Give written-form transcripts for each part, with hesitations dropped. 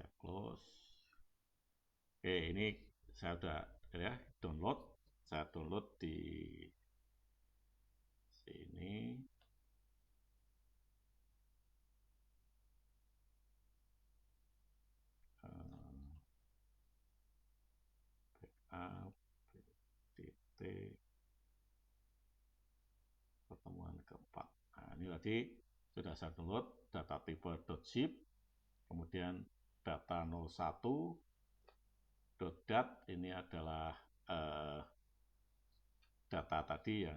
saya close. Oke, ini saya udah ya download. Saya download di sini. Backup, BTT, pertemuan keempat. Nah, ini tadi sudah saya download data type.zip, kemudian data 01.dat ini adalah data tadi yang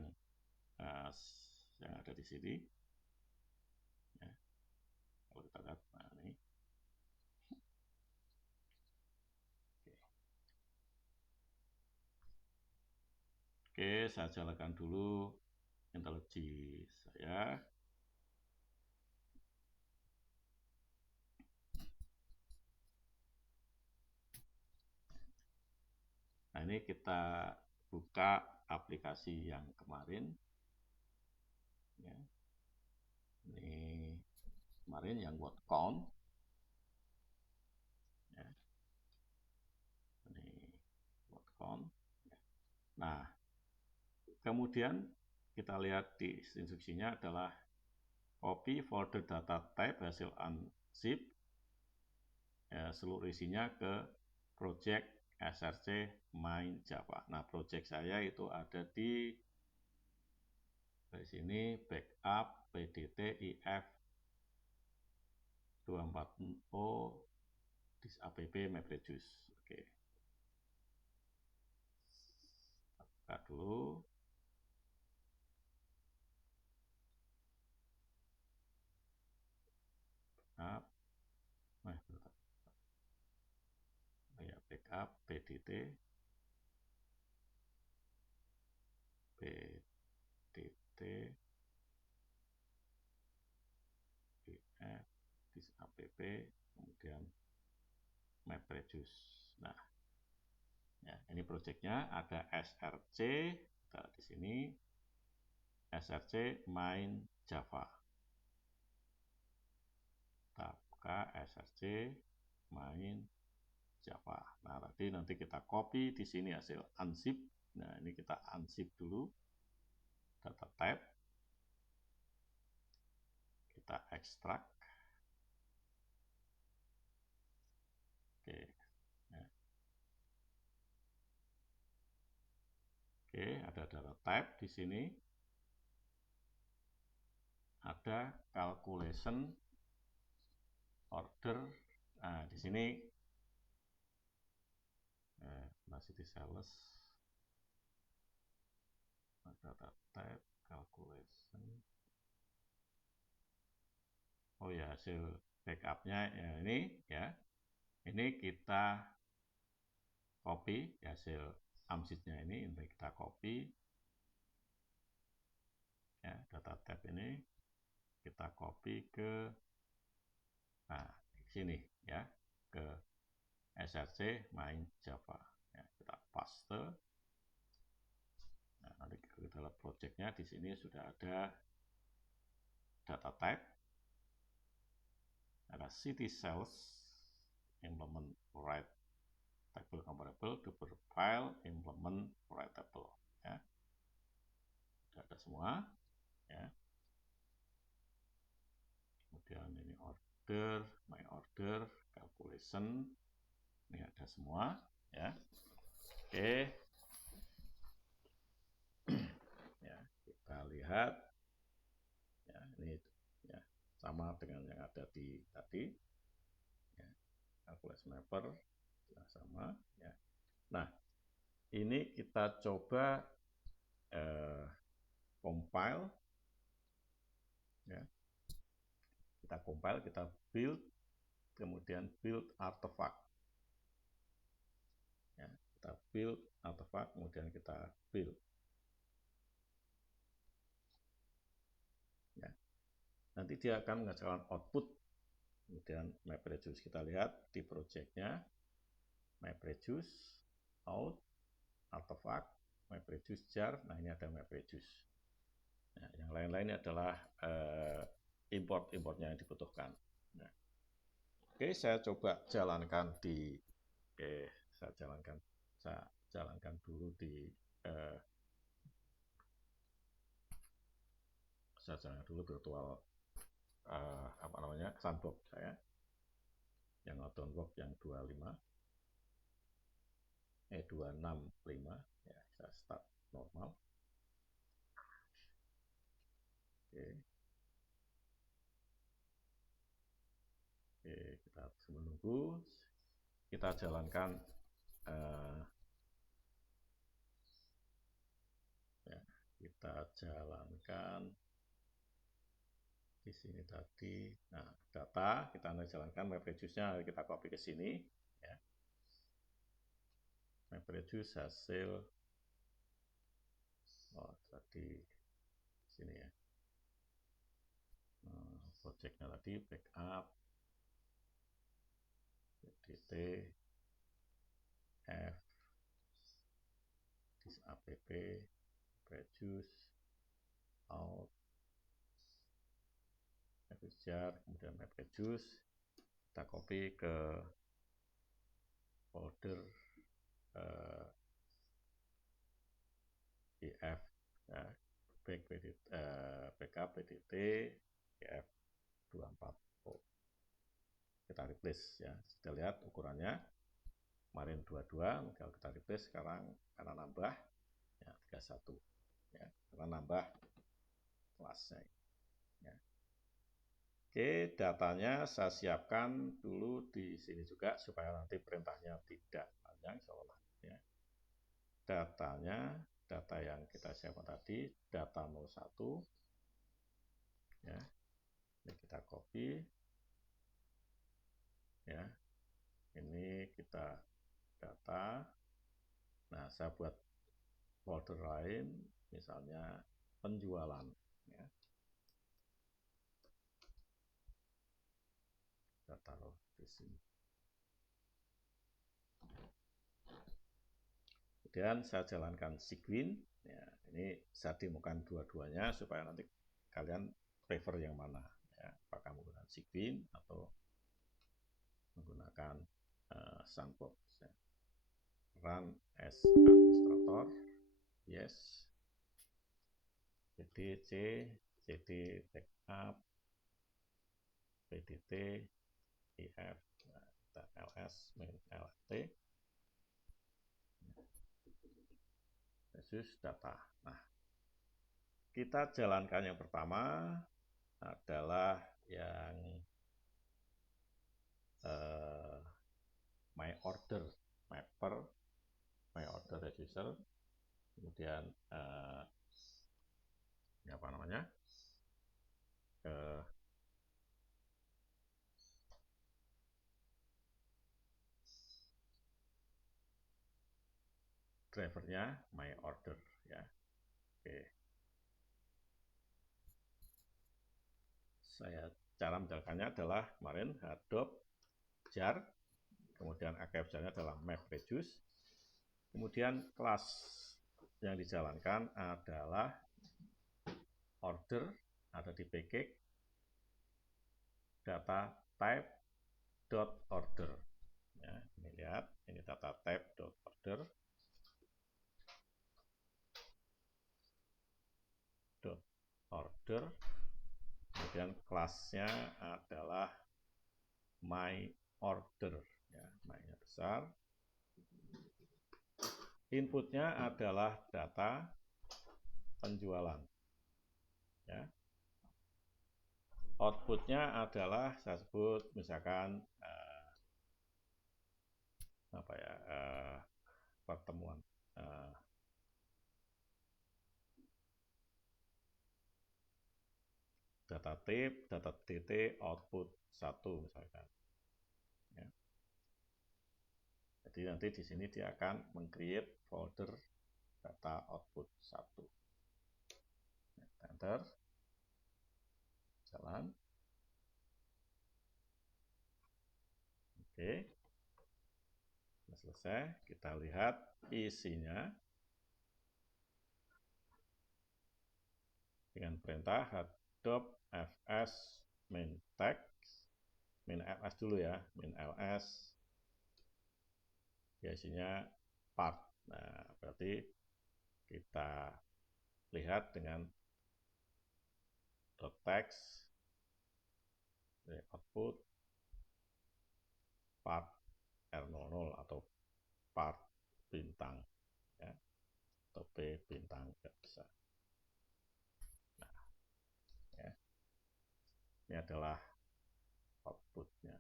ada di sini. Ya. Kalau kita lihat, nah ini. Oke, saya jalankan dulu IntelliJ saya. Nah, ini kita buka aplikasi yang kemarin. Ya. Ini kemarin yang word count. Ya. Ini word count. Ya. Nah, kemudian kita lihat di instruksinya adalah copy folder data type hasil unzip, ya, seluruh isinya ke project src main Java. Nah, project saya itu ada di sini backup pdt if 240 disk app MapReduce. Oke, buka dulu. Backup, ya, backup pdt if disk app, kemudian MapReduce. Nah, ya, ini projectnya ada src, di sini src main Java. Kita buka src main Java. Nah, nanti kita copy di sini hasil unzip. Nah, ini kita unzip dulu data type. Kita ekstrak. Oke. Ya. Oke, ada data type di sini. Ada calculation order. Nah, di sini masih di sales. Data type calculation. Oh ya, hasil backupnya ya ini ya. Ini kita copy hasil AMSIT-nya ini kita copy. Ya, data type ini kita copy ke sini ya, ke src main Java. Ya, kita paste. Nah, nanti kita lihat projectnya di sini sudah ada data type, ada city cells, implement write table comparable, double file, implement write table. Ya, sudah ada semua. Ya. Kemudian ini order, my order, calculation, ini ada semua. Ya. Oke. Ya, kita lihat. Ya, ini ya sama dengan yang ada di tadi. Ya, calculation mapper ya, sama. Ya. Nah, ini kita coba compile. Ya. Kita compile, kita build, kemudian build artifact. Ya, kita build artifact, kemudian kita build. Ya. Nanti dia akan menghasilkan output. Kemudian MapReduce, kita lihat di projectnya MapReduce, out, artifact, MapReduce jar. Nah, ini ada MapReduce. Nah, yang lain-lain adalah import-importnya yang dibutuhkan. Nah, Oke, saya coba jalankan di saya jalankan dulu di eh, saya jalankan dulu virtual apa namanya sandbox saya yang download yang 265 ya, saya start normal. Oke. Oke, kita harus menunggu. Kita jalankan ya, kita jalankan di sini tadi. Nah, data kita jalankan MapReduce-nya kita copy ke sini ya. MapReduce hasil tadi sini ya. Projectnya tadi backup PDT F dis app reduce out jar kemudian MapReduce kita copy ke folder EF ya, backup PDT EF 24O kita replace ya. Kita lihat ukurannya kemarin 22, kalau kita replace sekarang karena nambah ya 31 ya, karena nambah kelasnya ya. Oke, datanya saya siapkan dulu di sini juga supaya nanti perintahnya tidak panjang seolah ya. Data yang kita siapkan tadi data 01 ya. Ini kita copy ya. Ini kita data. Nah, saya buat folder lain misalnya penjualan ya. Kita taruh di sini. Kemudian saya jalankan Sequin ya, ini saya demokan dua-duanya supaya nanti kalian prefer yang mana ya, apakah menggunakan Sequin atau menggunakan Sandbox ya. Run as administrator yes, cd backup pdt if ls main lt versus data. Nah, kita jalankan yang pertama adalah yang my order mapper, my order reducer, kemudian ini apa namanya drivernya my order ya. Oke, cara menjalankannya adalah kemarin adopt jar, kemudian archive jar-nya adalah MapReduce, kemudian kelas yang dijalankan adalah order, ada di package data type dot order ya. Ini lihat, ini data type dot order dot order, kemudian kelasnya adalah my order ya, my-nya besar. Inputnya adalah data penjualan ya. Outputnya adalah saya sebut misalkan apa ya pertemuan data type, data dt, output 1 misalkan ya. Jadi nanti di sini dia akan meng-create folder data output 1 enter jalan. Oke, sudah selesai. Kita lihat isinya dengan perintah adopt fs main text min ls dulu ya, min ls biasanya part. Nah, berarti kita lihat dengan text output part R00 atau part bintang ya, atau P bintang juga bisa. Nah, ya. Ini adalah outputnya.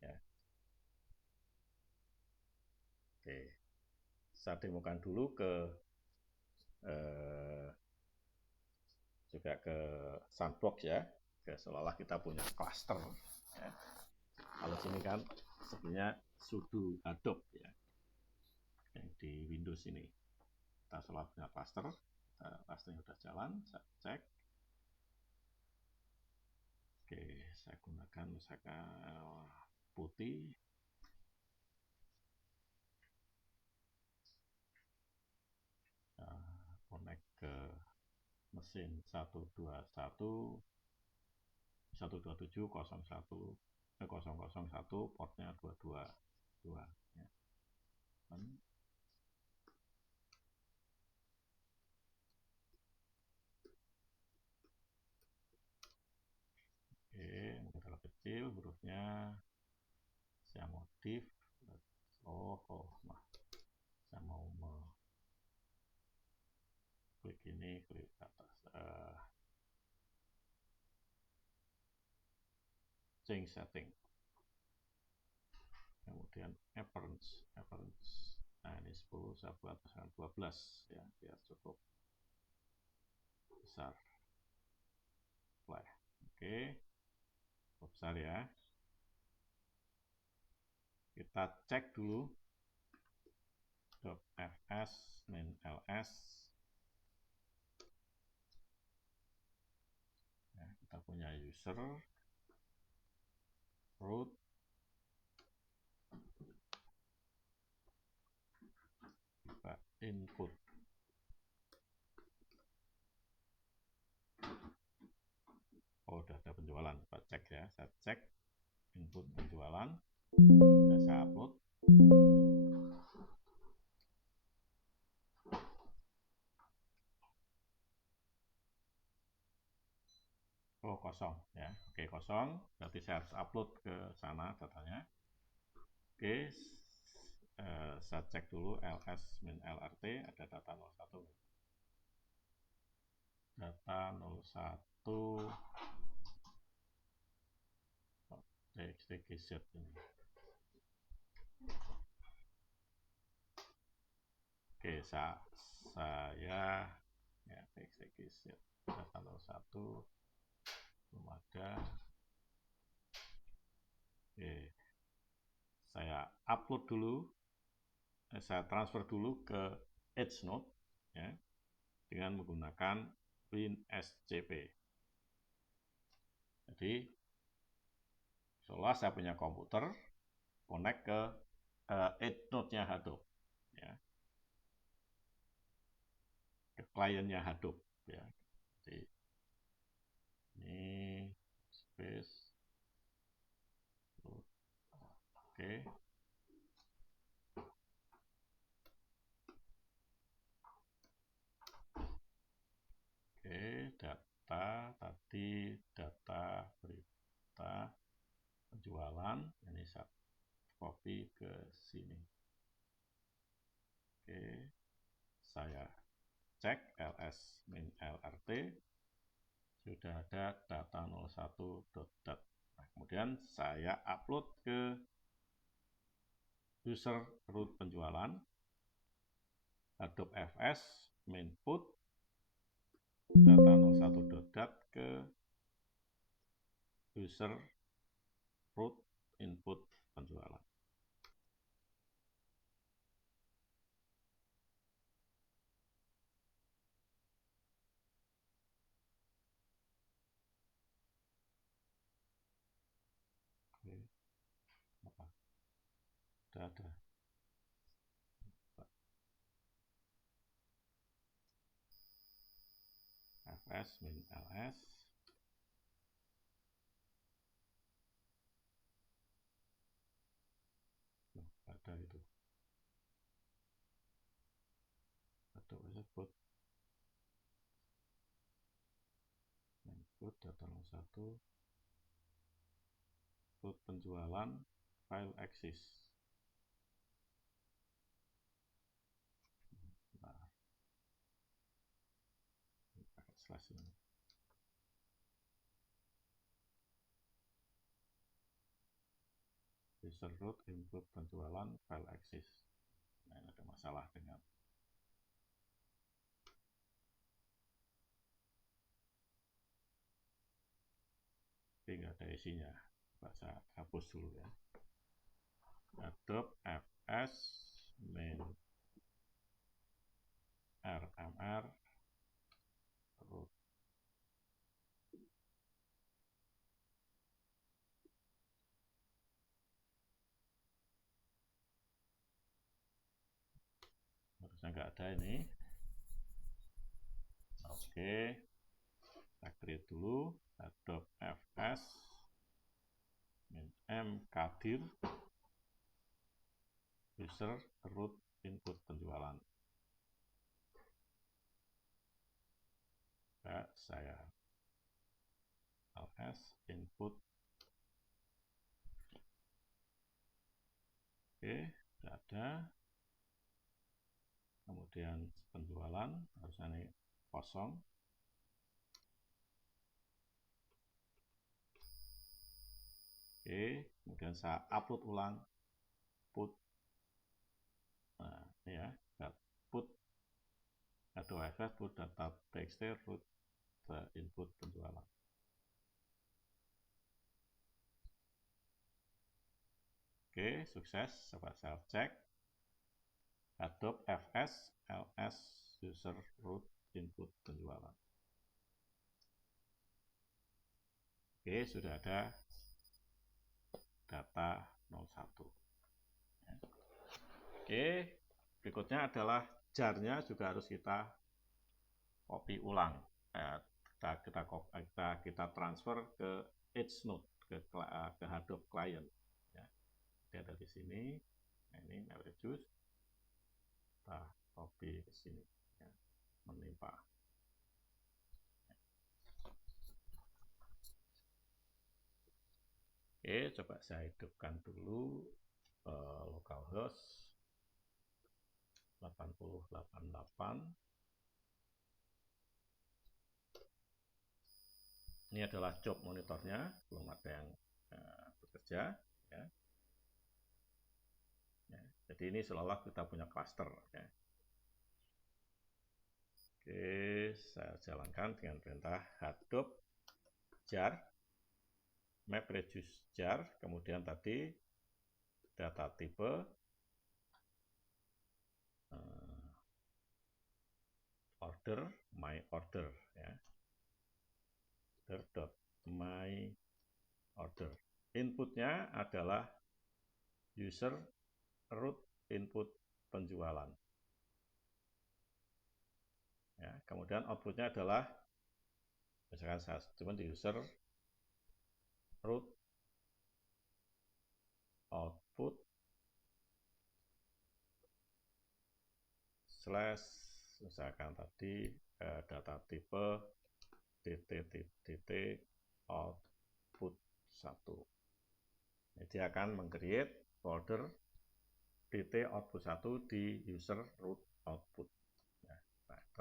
Ya. Oke, saya demokan dulu juga ke sandbox ya, seolah kita punya cluster. Ya. Kalau sini kan sebenarnya sudo Adobe ya, yang di Windows ini. Kita seolah punya cluster, clusternya sudah jalan, saya cek. Oke, saya gunakan misalkan putih. Connect ke mesin 127.01 portnya 222 ya. Oke, mungkin terlalu kecil hurufnya, saya modif. Saya mau klik ini, klik atas change setting, kemudian appearance. Nah, ini 10 saya buat dengan 12 ya, biar cukup besar. Play. Oke, cukup besar ya. Kita cek dulu .fs min ls ya, kita punya user root input. Oh, udah ada penjualan. Kita cek ya, saya cek input penjualan, sudah saya upload. Oh, kosong ya. Oke, kosong. Berarti saya harus upload ke sana datanya. Oke, saya cek dulu ls min lrt, ada data 01. Data 01 txt ini. Oke, saya ya txt data 01 belum ada. Oke, saya upload dulu, saya transfer dulu ke EdgeNote ya, dengan menggunakan WinSCP. Jadi seolah saya punya komputer connect ke EdgeNote-nya Hadoop ya, ke kliennya Hadoop ya. Jadi ini space. Oke. Oke, data tadi, data berita penjualan, ini saya copy ke sini. Oke, saya cek ls min lrt, sudah ada data 01.dat. Nah, kemudian saya upload ke user root penjualan, Adobe FS, main put, data 01.dat ke user root input penjualan. Sudah ada. fs min ls. Ada itu. Atau sebut input data 01 input penjualan file axis. Nah, pakai slash ini. User root input penjualan file axis. Nah, ini ada masalah dengan tapi nggak ada isinya. Saya hapus dulu ya. Adobe fs min rmr root. Harusnya nggak ada ini. Oke, kita create dulu Adobe fs min mkadir user root input penjualan. Saya ls input. Oke, sudah ada. Kemudian penjualan harusnya ini kosong. Oke, kemudian saya upload ulang put. Nah, ini ya, put Adobe fs put data txt root input penjualan. Oke, sukses. Coba saya cek. Adobe fs ls user root input penjualan. Oke, sudah ada data 01. Oke, berikutnya adalah jar-nya juga harus kita copy ulang. Kita transfer ke EdgeNote, ke Hadoop client. Ya. Ada di sini. Nah, ini MapReduce. Kita copy ke sini. Ya. Menimpa. Oke, coba saya hidupkan dulu localhost 8088. Ini adalah job monitornya, belum ada yang bekerja. Ya. Ya, jadi ini seolah-olah kita punya cluster. Ya. Oke, saya jalankan dengan perintah Hadoop jar MapReduce jar, kemudian tadi data tipe order my order ya. Order.my order. Inputnya adalah user root input penjualan. Ya, kemudian outputnya adalah misalkan saya cuma di user root output slash misalkan tadi data tipe dt output 1. Dia akan meng-create folder dt output 1 di user root output. Ya, kita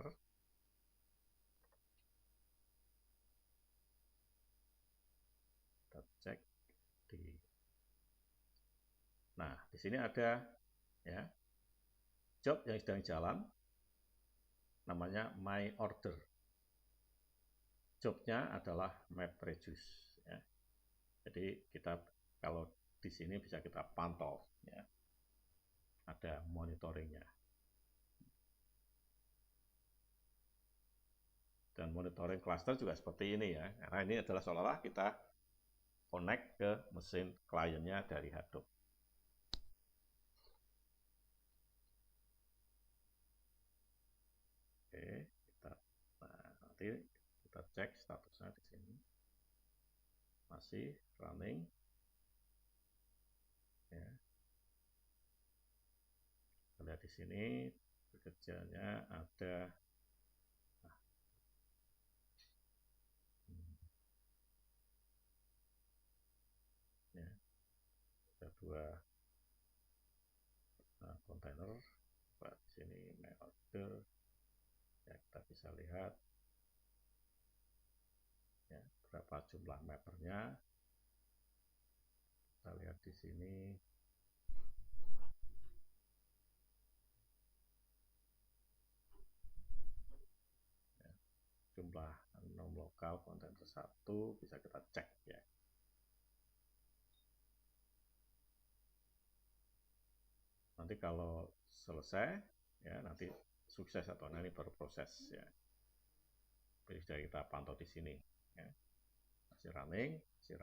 cek di. Nah, di sini ada ya job yang sedang jalan, namanya my order. Jobnya adalah MapReduce. Ya. Jadi kita kalau di sini bisa kita pantau, ya. Ada monitoringnya. Dan monitoring cluster juga seperti ini ya, karena ini adalah seolah-olah kita connect ke mesin kliennya dari Hadoop. Oke, nanti cek statusnya di sini masih running ya. Lihat di sini bekerjanya ada ya, ada 2 kontainer. Di sini my order ya, kita bisa lihat ya, berapa jumlah mappernya. Kita lihat di sini ya, jumlah non lokal kontainer 1 bisa kita cek ya. Nanti kalau selesai ya, nanti sukses atau ini baru proses ya. Jadi sudah kita pantau di sini ya. Masih running ya,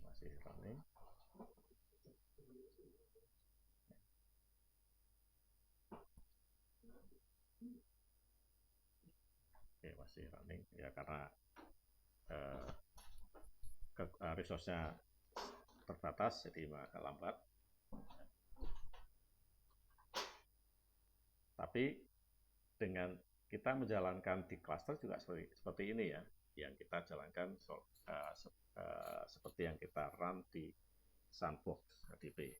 masih running. Oke, masih running ya, karena resource-nya terbatas jadi agak lambat. Tapi dengan kita menjalankan di cluster juga seperti ini ya, yang kita jalankan seperti yang kita run di Sandbox HDP.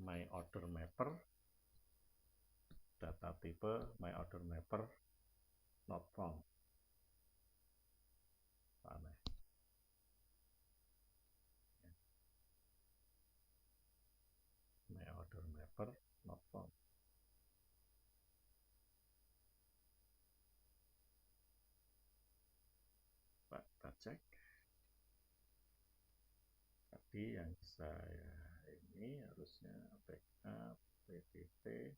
My order mapper, data tipe my order mapper not found. Aneh. My order mapper not found. Kita cek. Tapi yang saya ini harusnya backup PPT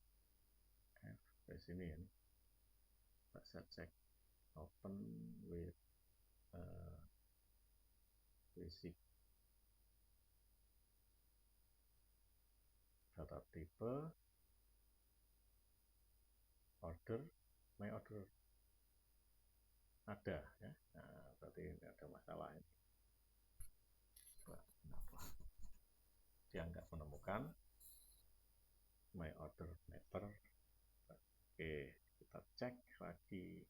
F di sini ya. Saya cek open with basic data tipe order my order ada ya. Nah, berarti ini ada masalah ini. Dia nggak menemukan my order mapper. Oke, kita cek lagi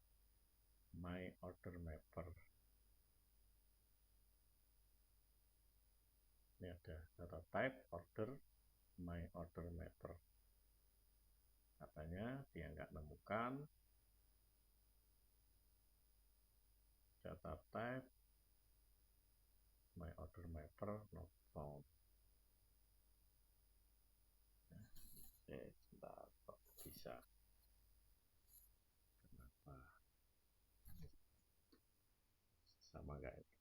my order mapper. Ini ada data type order my order mapper. Katanya dia nggak menemukan data type my order mapper not found. Sebentar, kok bisa? Kenapa? Sama nggak ini?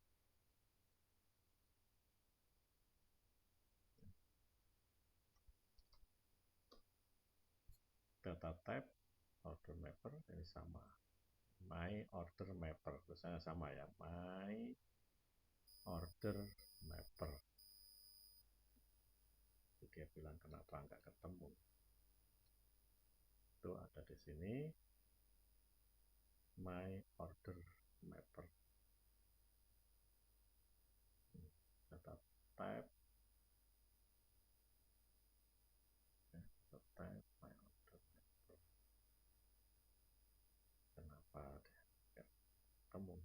Data type order mapper ini sama. My order mapper, tulisannya sama ya. My order mapper. Dia bilang kenapa nggak ketemu? Itu ada di sini. My order mapper. Data type. Data type my order mapper. Kenapa dia nggak ketemu?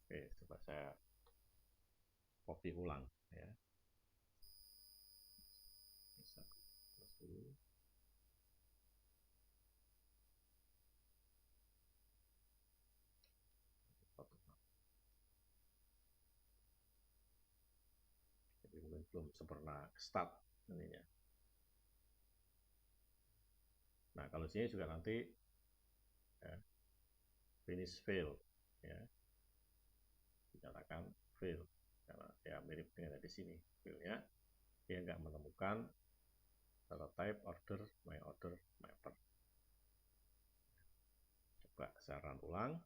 Oke, coba saya copy ulang ya. Bisa close dulu. Jadi mungkin belum sempurna start ininya. Nah, kalau sini juga nanti ya, finish fail ya, dinyatakan fail karena ya mirip dengan di sini failnya, dia nggak menemukan data type order my order mapper. Coba saya run ulang.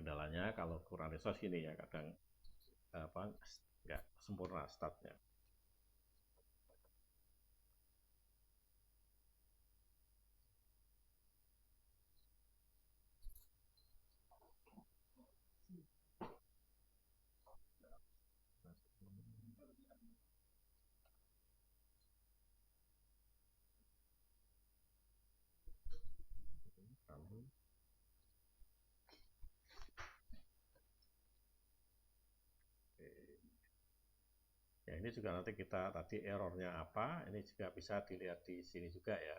kendalanya kalau kurang resource ini ya, kadang nggak sempurna startnya. Ya, ini juga nanti kita tadi errornya apa, ini juga bisa dilihat di sini juga ya,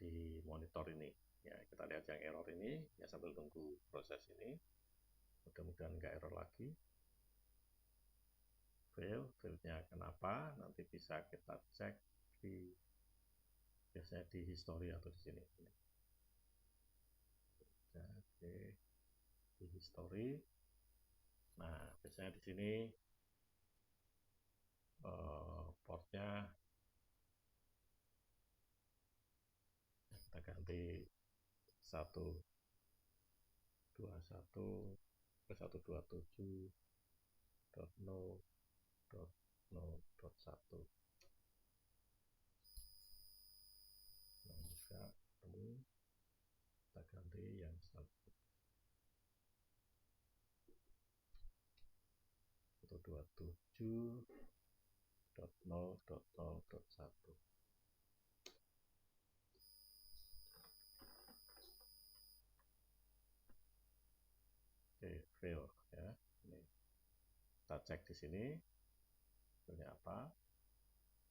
di monitor ini. Ya, kita lihat yang error ini, ya sambil tunggu proses ini. Mudah-mudahan nggak error lagi. Failnya kenapa? Nanti bisa kita cek di biasanya di history atau di sini. Oke, di history. Nah, biasanya di sini portnya kita ganti 127.1.0.0.1. Nah, bisa ketemu, kita ganti yang 127.0.0.1. Oke, fail ya. Ini kita cek di sini punya apa.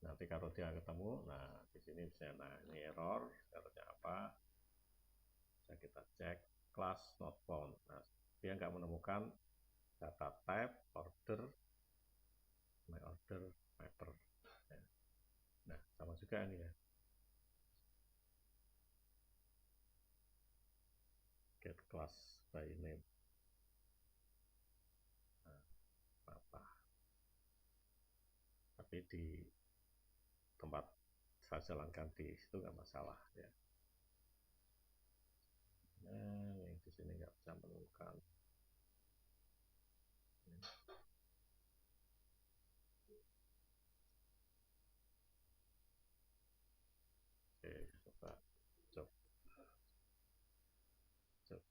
Nanti kalau dia ketemu, nah di sini bisa, nah ini errornya apa? Bisa kita cek class not found. Nah, dia nggak menemukan data type order my order mapper. Ya. Nah, sama juga ini ya. Get class by name. Nah, apa? Tapi di tempat saya jalankan di situ nggak masalah ya. Nah, yang di sini nggak bisa menemukan. Oke, coba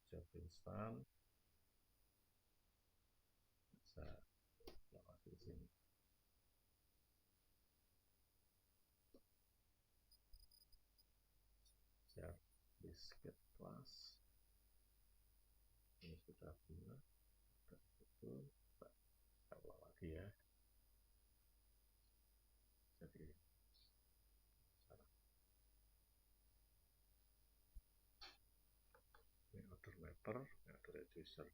job instan bisa lewat di sini. Share this get class. Ini sudah benar, sudah betul. Kita ulang lagi ya. Jadi ini order mapper, order reducer.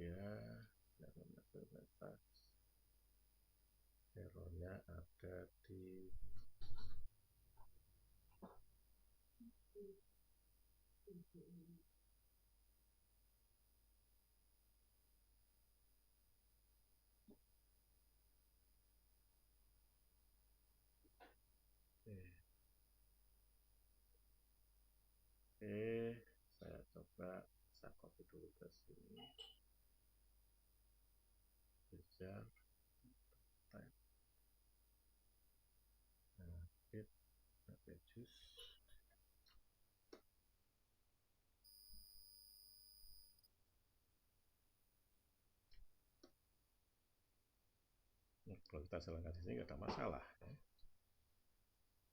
Ya, errornya ada di saya coba saya copy dulu ke sini. Kejar type. Nah, reduce. Nah, kalau kita jalankan di sini nggak ada masalah ya.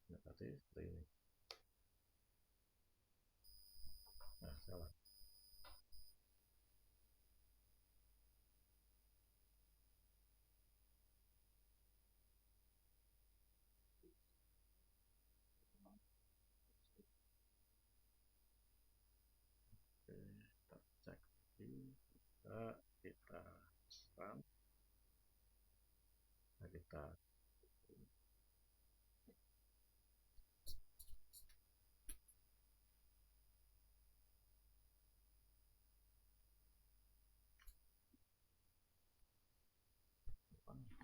Nah, tadi seperti ini. Nah, jalan. Oke, kita cek lagi. Kita run. Nah, kita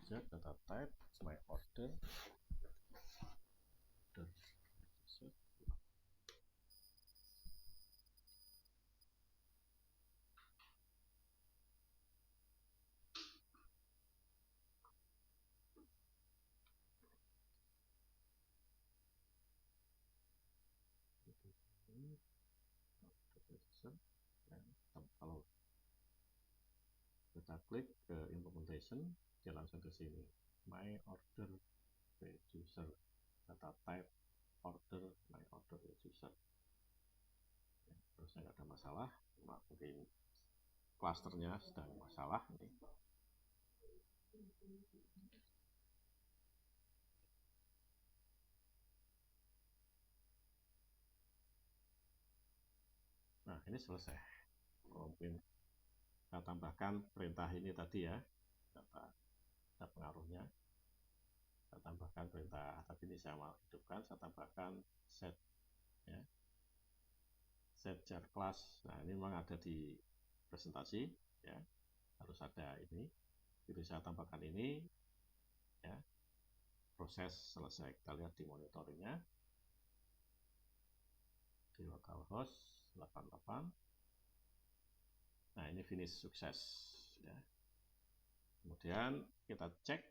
set data type my order Kita klik ke implementation, dia langsung ke sini. My order reducer, data type order, my order reducer. Ya, terusnya nggak ada masalah, cuma mungkin klasternya sedang masalah ini. Nah, ini selesai. Mungkin kita tambahkan perintah ini tadi ya, data pengaruhnya. Saya tambahkan perintah tadi ini, saya mau hidupkan, saya tambahkan set ya, set jar class. Nah, ini memang ada di presentasi ya, harus ada ini. Jadi saya tambahkan ini ya, proses selesai. Kita lihat di monitoringnya, di localhost 88. Nah, ini finish sukses ya. Kemudian kita cek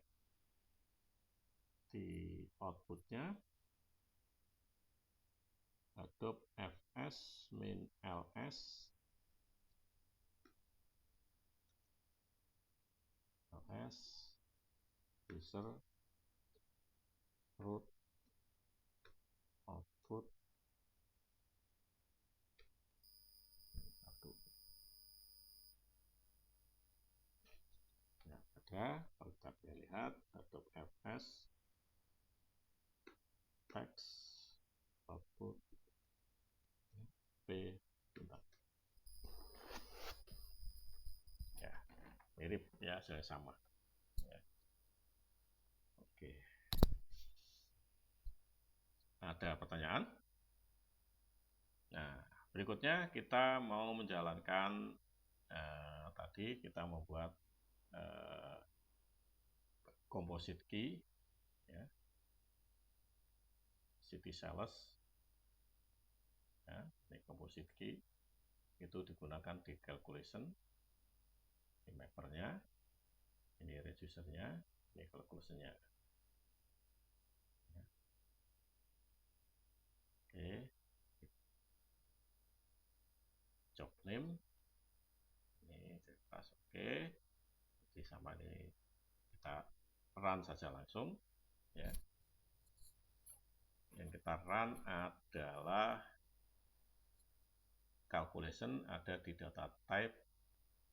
di outputnya, Adobe FS min ls user root output 1. Ya, ada. Kalau kita bisa lihat Adobe FS text output P bintang. Ya, mirip ya, hasilnya sama ya. Oke, ada pertanyaan? Nah, berikutnya kita mau menjalankan tadi kita membuat composite key ya, city sales ya, ini composite key itu digunakan di calculation, ini mappernya, ini reducernya, ini calculationnya ya. Oke, job name ini pas oke. Jadi sama ini kita run saja langsung ya. Yang kita run adalah calculation, ada di data type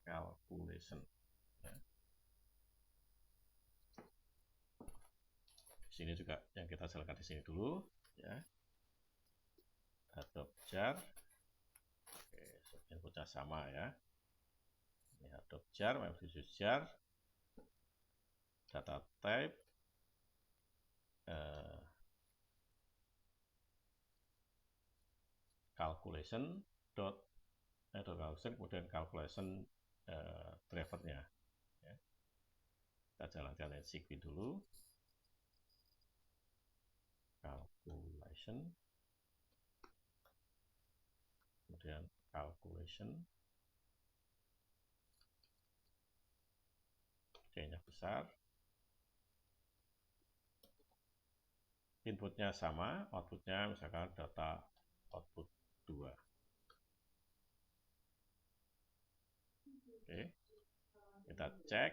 calculation ya. Di sini juga yang kita jalankan di sini dulu ya. Adobe jar, oke, inputnya sama ya. Ini Adobe jar, MapReduce jar, data type calculation dot calculation, kemudian calculation drivernya ya. Kita jalankan execute dulu, calculation, kemudian calculation, C-nya besar, inputnya sama, outputnya misalkan data output 2. Oke, kita cek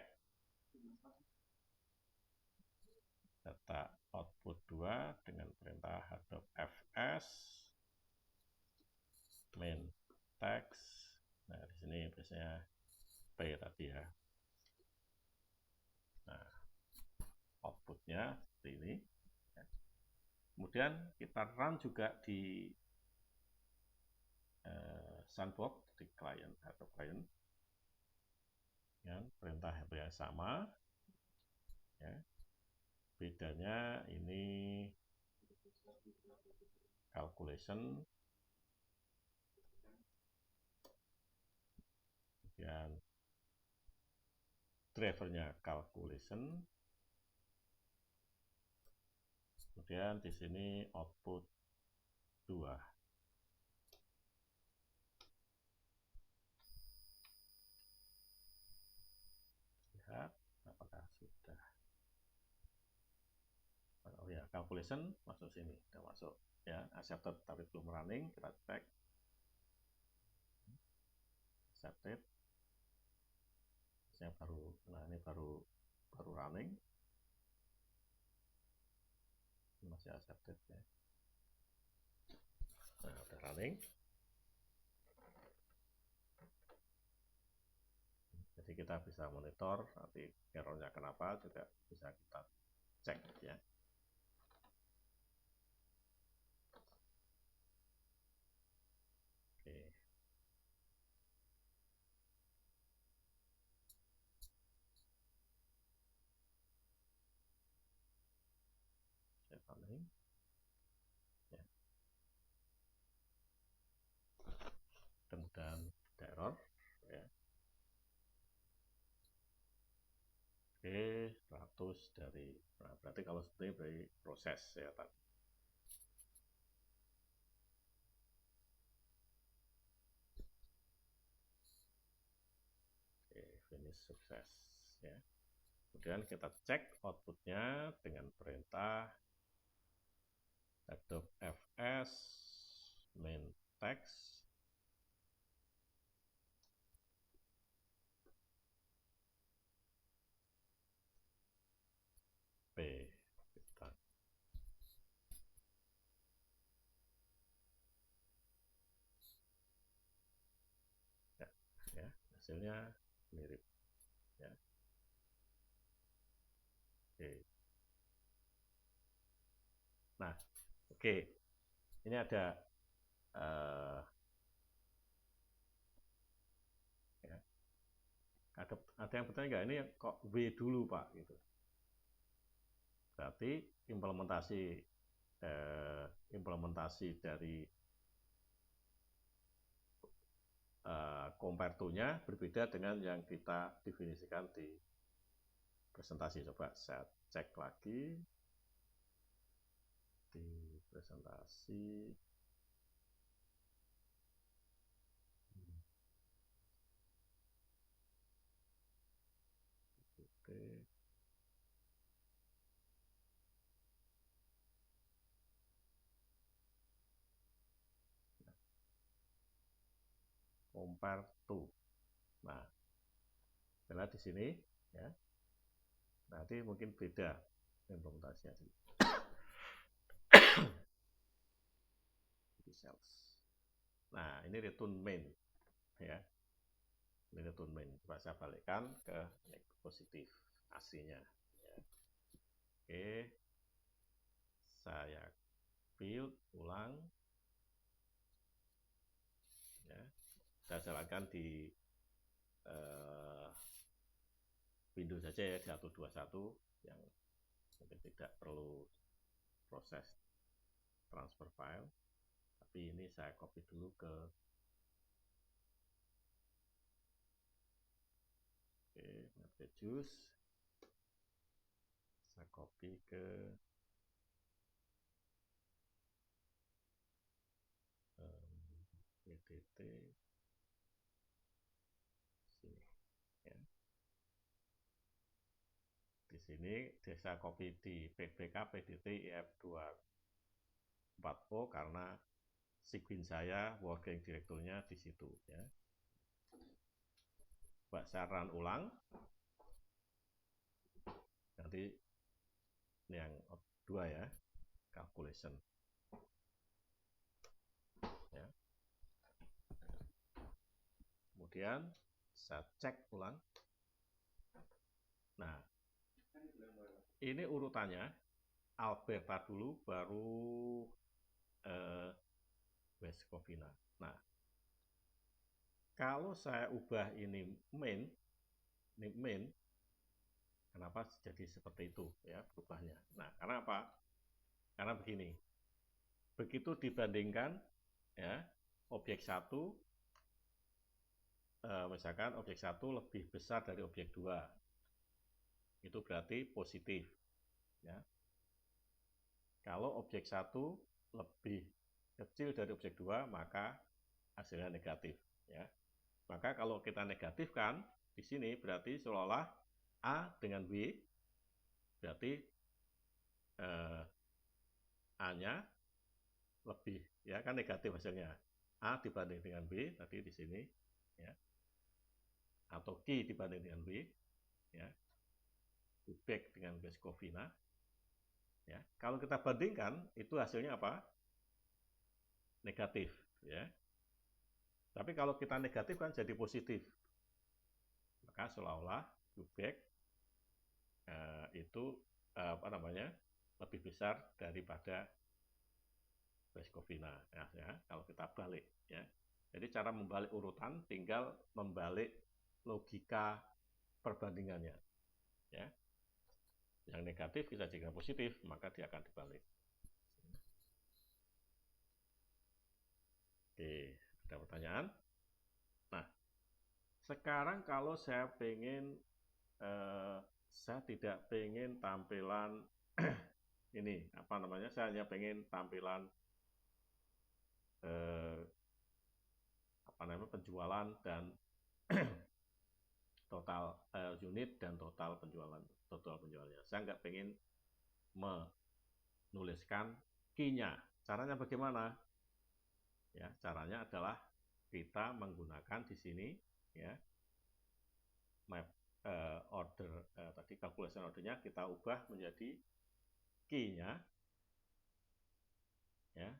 data output 2 dengan perintah Adobe FS main text. Nah, di sini biasanya P tadi ya. Nah, outputnya seperti ini. Kemudian kita run juga di sandbox di client atau client. Ya, perintah yang sama. Ya. Bedanya ini calculation, kemudian drivernya calculation, kemudian di sini output 2. Lihat apakah sudah. Oh ya, calculation masuk sini, sudah masuk ya, accepted tapi belum running. Kita cek accepted, Saya baru, nah ini baru running, masih accepted ya. Nah, udah running. Jadi kita bisa monitor nanti errornya kenapa, juga bisa kita cek ya. Oke. Saya running. Ya. Mudah-mudahan ada error ya. Oke, 100 dari, nah berarti kalau seperti dari proses ya tadi. Oke, finish sukses ya. Kemudian kita cek outputnya dengan perintah Adobe fs main text p. Ya, hasilnya mirip ya. Oke. Nah, oke, ini ada ya, ada yang bertanya nggak, ini kok W dulu Pak gitu. Berarti implementasi dari compare to-nya berbeda dengan yang kita definisikan di presentasi. Coba saya cek lagi di presentasi. Oke. Compare to. Nah, karena di sini ya, nanti mungkin beda implementasinya di cells. Nah, ini return main ya. Ini return main. Coba saya balikkan ke positif aslinya. Ya. Oke, saya build ulang. Ya. Saya jalankan di Windows saja ya, di 121 yang mungkin tidak perlu proses transfer file, tapi ini saya copy dulu ke MapReduce, saya copy ke PDT sini ya. Di sini saya copy di PBK PDT IF240 karena sequence saya working directory-nya di situ ya. Coba saya run ulang. Nanti ini yang dua ya, calculation. Ya. Kemudian saya cek ulang. Nah, ini urutannya Alberta dulu, baru West Covina. Nah, kalau saya ubah ini main, kenapa jadi seperti itu ya berubahnya? Nah, karena apa? Karena begini, begitu dibandingkan ya, objek 1, misalkan objek 1 lebih besar dari objek 2, itu berarti positif ya. Kalau objek 1 lebih kecil dari objek 2, maka hasilnya negatif ya. Maka kalau kita negatifkan di sini berarti seolah-olah A dengan B berarti A-nya lebih ya, kan negatif hasilnya. A dibanding dengan B tadi di sini ya. atau Q dibanding dengan W, ya, Quebec dengan West Covina, ya. Kalau kita bandingkan, itu hasilnya apa? Negatif, ya. Tapi kalau kita negatif kan jadi positif, maka seolah-olah Quebec itu apa namanya lebih besar daripada West Covina, ya, kalau kita balik, ya. Jadi cara membalik urutan tinggal membalik logika perbandingannya, ya. Yang negatif kita jadikan positif, maka dia akan dibalik. Oke, ada pertanyaan? Nah, sekarang kalau saya saya tidak pengen tampilan ini, apa namanya, saya hanya pengen tampilan apa namanya, penjualan dan total unit dan total penjualannya. Saya nggak pengen menuliskan key-nya. Caranya bagaimana? Ya, caranya adalah kita menggunakan di sini, ya, map order tadi calculation ordernya kita ubah menjadi key-nya, ya.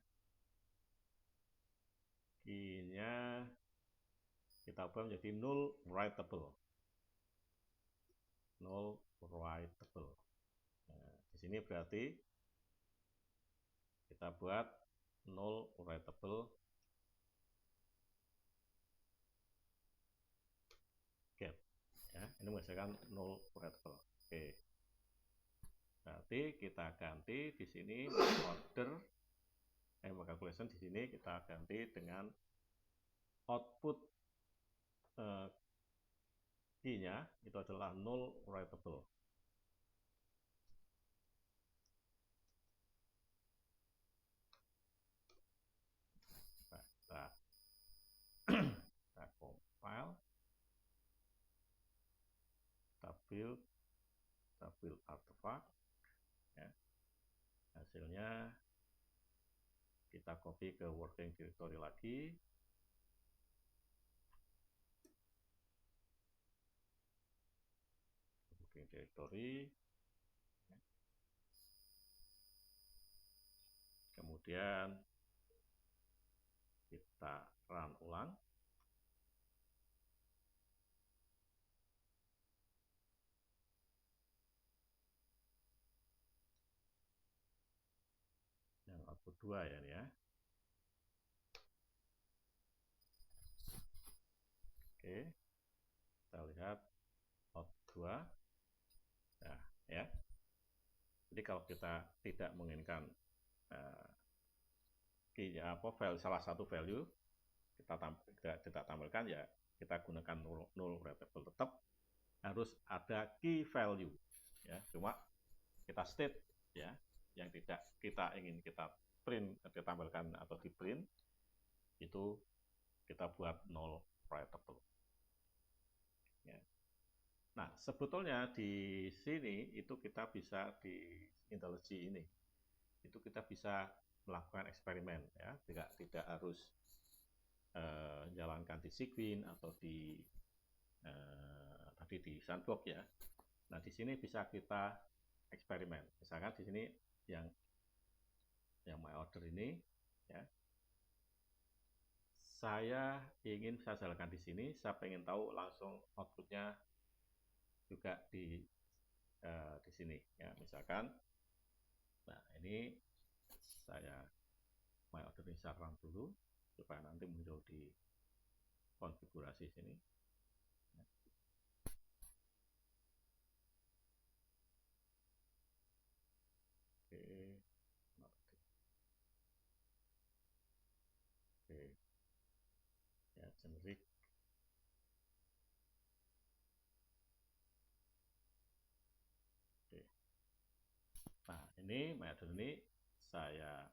Key-nya kita ubah menjadi null writable. Null writable. Nah, di sini berarti kita buat null writable get, ya. Ini menghasilkan null writable. Oke. Berarti kita ganti di sini order calculation, di sini kita ganti dengan output key-nya itu adalah null writable. Nah, kita compile, kita build artifact, ya. Hasilnya kita copy ke working directory lagi, working directory, ya. Kemudian kita run ulang. Yang output 2 ya. Oke, kita lihat output 2. Nah, ya. Jadi kalau kita tidak menginginkan salah satu value kita tampilkan, ya kita gunakan null writable. Tetap harus ada key value, ya. Cuma kita state, ya, yang tidak kita ingin kita print, kita tampilkan atau di print itu kita buat null writable, ya. Nah, sebetulnya di sini itu kita bisa di IntelliJ ini itu kita bisa melakukan eksperimen, ya. Tidak harus jalankan di Sequin atau di tadi di Sandbox, ya. Nah, di sini bisa kita eksperimen. Misalkan di sini yang my order ini, ya. Saya jalankan di sini, saya pengen tahu langsung outputnya juga di sini, ya. Misalkan, nah ini saya my order ini saya run dulu supaya nanti muncul di konfigurasi sini. Oke, ya, generic. Oke. Nah, ini my order ini saya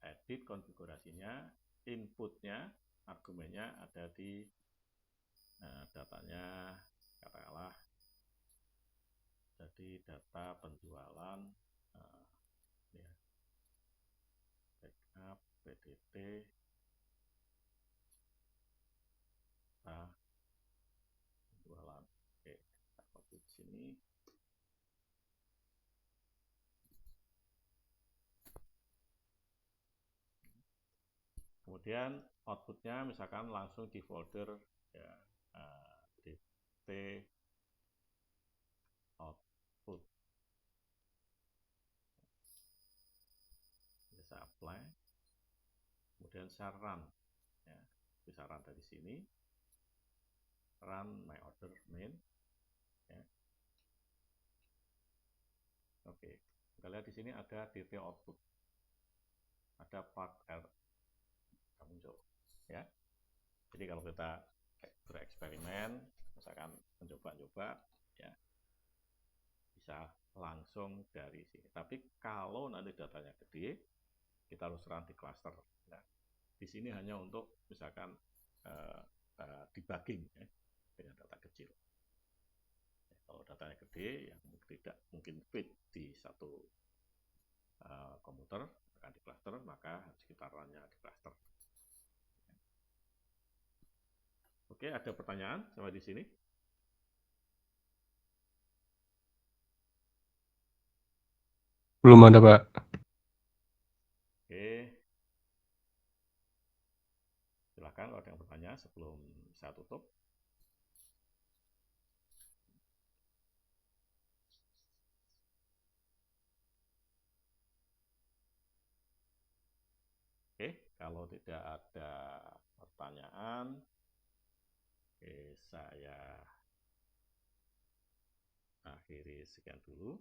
edit konfigurasinya, inputnya, argumennya ada di datanya, katakanlah jadi data penjualan, ya, backup, PDT, data sini. Kemudian outputnya misalkan langsung di folder ya, dt output. Bisa apply. Kemudian saya run. Ya, bisa run dari sini. Run my order main. Ya. Oke, kita lihat di sini ada dt output. Ada part R muncul. Ya. Jadi kalau kita bereksperimen, misalkan mencoba-coba, ya bisa langsung dari sini. Tapi kalau nanti datanya gede, kita harus run di cluster. Nah, di sini hanya untuk misalkan debugging ya, dengan data kecil. Ya, kalau datanya gede, yang tidak mungkin fit di satu komputer, akan di cluster, maka harus kita run-nya di cluster. Oke, ada pertanyaan sampai di sini? Belum ada, Pak. Oke. Silakan kalau ada yang bertanya sebelum saya tutup. Oke, kalau tidak ada pertanyaan, oke, saya akhiri sekian dulu.